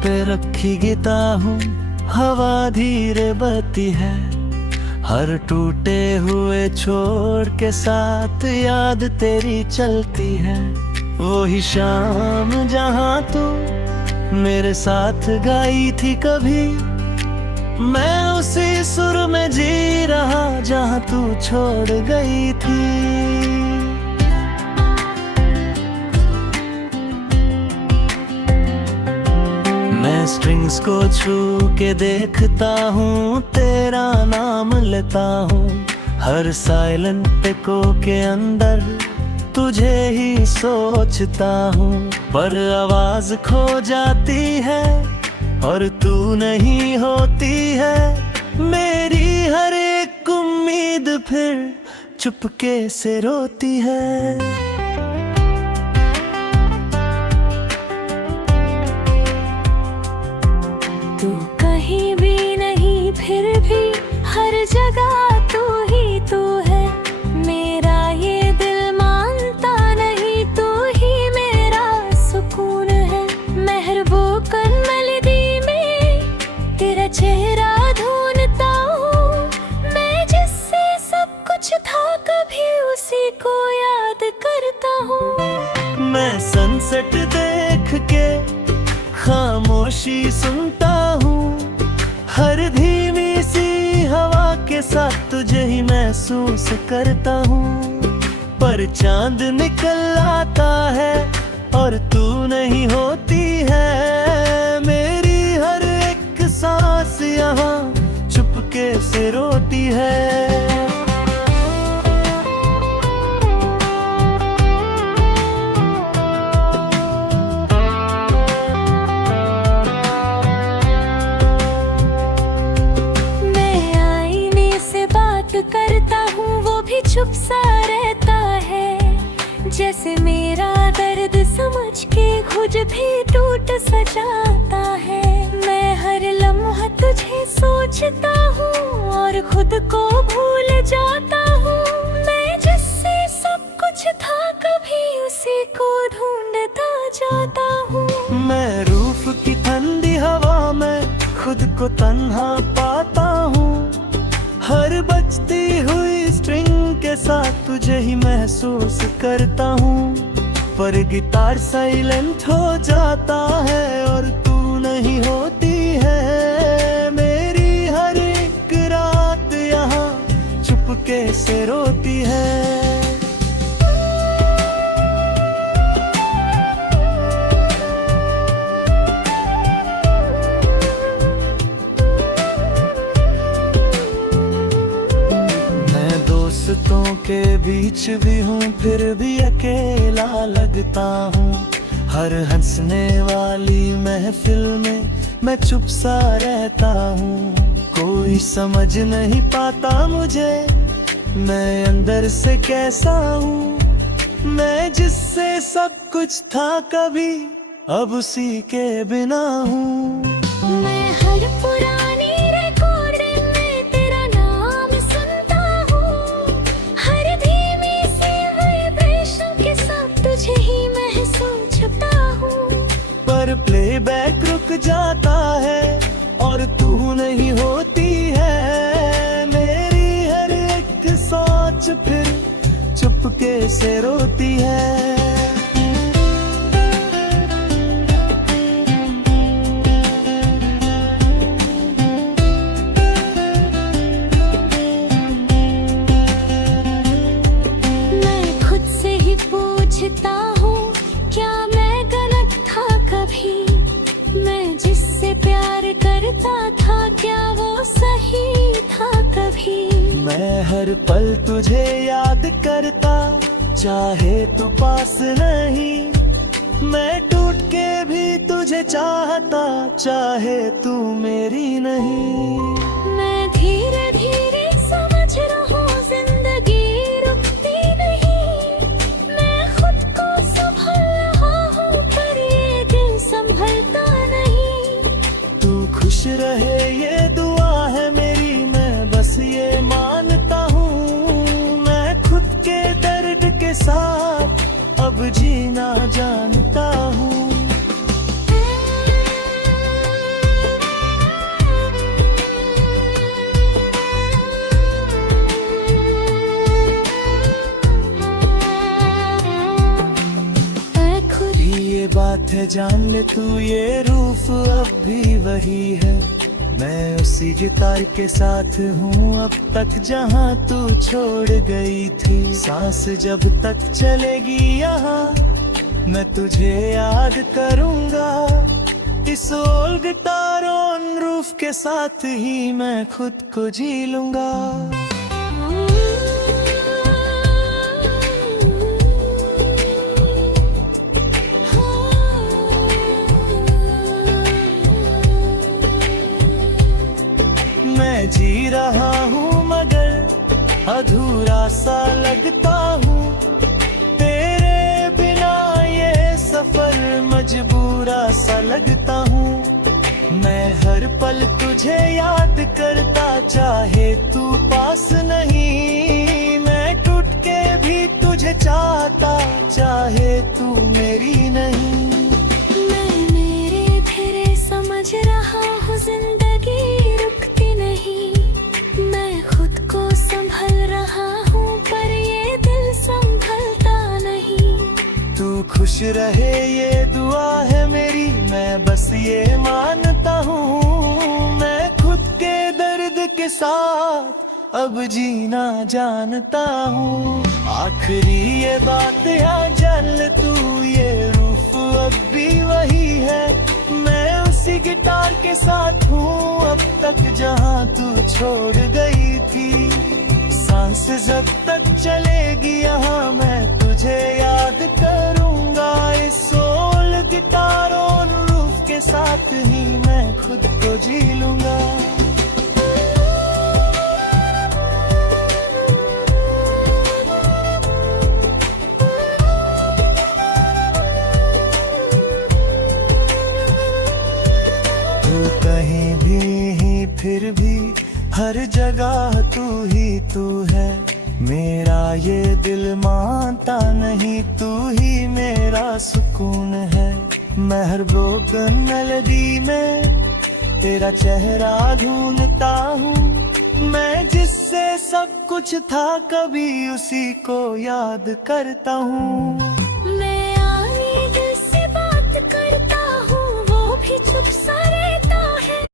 पे रखी गीता हूँ, हवा धीरे बहती है। हर टूटे हुए छोड़ के साथ याद तेरी चलती है। वही शाम जहाँ तू मेरे साथ गाई थी कभी, मैं उसी सुर में जी रहा जहाँ तू छोड़ गई थी। मैं स्ट्रिंग्स को छू के देखता हूँ, तेरा नाम लेता हूँ। हर साइलेंट एको के अंदर तुझे ही सोचता हूँ। पर आवाज खो जाती है और तू नहीं होती है। मेरी हर एक उम्मीद फिर चुपके से रोती है। तू कहीं भी नहीं, फिर भी हर जगह तू ही तू है। मेरा ये दिल मानता नहीं, तू ही मेरा सुकून है। महबूबा मेलोडी में तेरा चेहरा ढूंढता हूँ। मैं जिससे सब कुछ था, कभी उसी को याद करता हूँ। मैं सनसेट देख के खामोशी सुनता हूँ। हर धीमी सी हवा के साथ तुझे ही महसूस करता हूँ। पर चांद निकल आता है और तू नहीं होती है। मेरी हर एक सांस यहाँ चुपके से रोती है। करता हूँ, वो भी चुप सा रहता है। जैसे मेरा दर्द समझ के खुद भी टूट सा जाता है। मैं हर लम्हा तुझे सोचता हूँ और खुद को भूल जाता हूँ। मैं जिससे सब कुछ था, कभी उसी को ढूंढता जाता हूँ। मैं रूफ की ठंडी हवा में खुद को तन्हा पाता हूँ। हर बजती हुई स्ट्रिंग के साथ तुझे ही महसूस करता हूँ। पर गिटार साइलेंट हो जाता है और तू नहीं होती है। मेरी हर एक रात यहाँ चुपके से रोती है। दोस्तों के बीच भी हूँ, फिर भी अकेला लगता हूँ। हर हंसने वाली महफिल में मैं चुप सा रहता हूँ। कोई समझ नहीं पाता मुझे, मैं अंदर से कैसा हूँ। मैं जिससे सब कुछ था कभी, अब उसी के बिना हूँ। मैं हर पुरानी रिकॉर्डिंग में तेरा नाम सुनता हूँ। हर धीमी सी वाइब्रेशन के साथ तुझे ही महसूसता हूँ। पर प्लेबैक रुक जाता है और तू नहीं होती है। मेरी हर एक सोच फिर चुपके से रोती है। पूछता हूँ, क्या मैं गलत था कभी? मैं जिससे प्यार करता था, क्या वो सही था कभी? मैं हर पल तुझे याद करता, चाहे तू पास नहीं। मैं टूट के भी तुझे चाहता, चाहे तू मेरी नहीं। मैं धीरे धीरे समझ रहा हूँ, जिंदगी रुकती नहीं। मैं खुद को संभाल रहा हूँ, पर ये दिल संभलता नहीं। तू खुश रहे ये दुआ है मेरी, मैं बस ये मानता हूँ। मैं खुद के दर्द के साथ अब जीना जानता हूँ। जान ले तू ये रूप अब भी वही है। मैं उसी गिटार के साथ हूँ अब तक जहाँ तू छोड़ गई थी। सांस जब तक चलेगी यहाँ मैं तुझे याद करूँगा। इस ओल्ड गिटार ऑन रूफ के साथ ही मैं खुद को जी लूँगा। मैं जी रहा हूँ मगर अधूरा सा लगता हूँ। तेरे बिना ये सफर मजबूरा सा लगता हूँ। मैं हर पल तुझे याद करता चाहे तू पास नहीं। मैं टूट के भी तुझे चाहता चाहे तू मेरी नहीं। मैं मेरे तेरे समझ रहा हूँ जिंदगी मैं खुद को संभल रहा हूँ पर ये दिल संभलता नहीं। तू खुश रहे ये दुआ है मेरी मैं बस ये मानता हूँ। मैं खुद के दर्द के साथ अब जीना जानता हूँ। आखिरी ये बात याद जल तू ये रूप अब भी वही है। मैं उसी गिटार के साथ हूँ अब तक जहाँ तू छोड़ गई थी। सांस जब तक चलेगी यहाँ मैं तुझे याद करूँगा। इस ओल्ड गिटार ऑन रूफ के साथ ही मैं खुद को जी लूँगा। कहीं भी ही फिर भी हर जगह तू ही तू है। मेरा ये दिल मानता नहीं तू ही मेरा सुकून है। मैं हर ब्रोकन मेलोडी में तेरा चेहरा ढूंढता हूँ। मैं जिससे सब कुछ था कभी उसी को याद करता हूँ।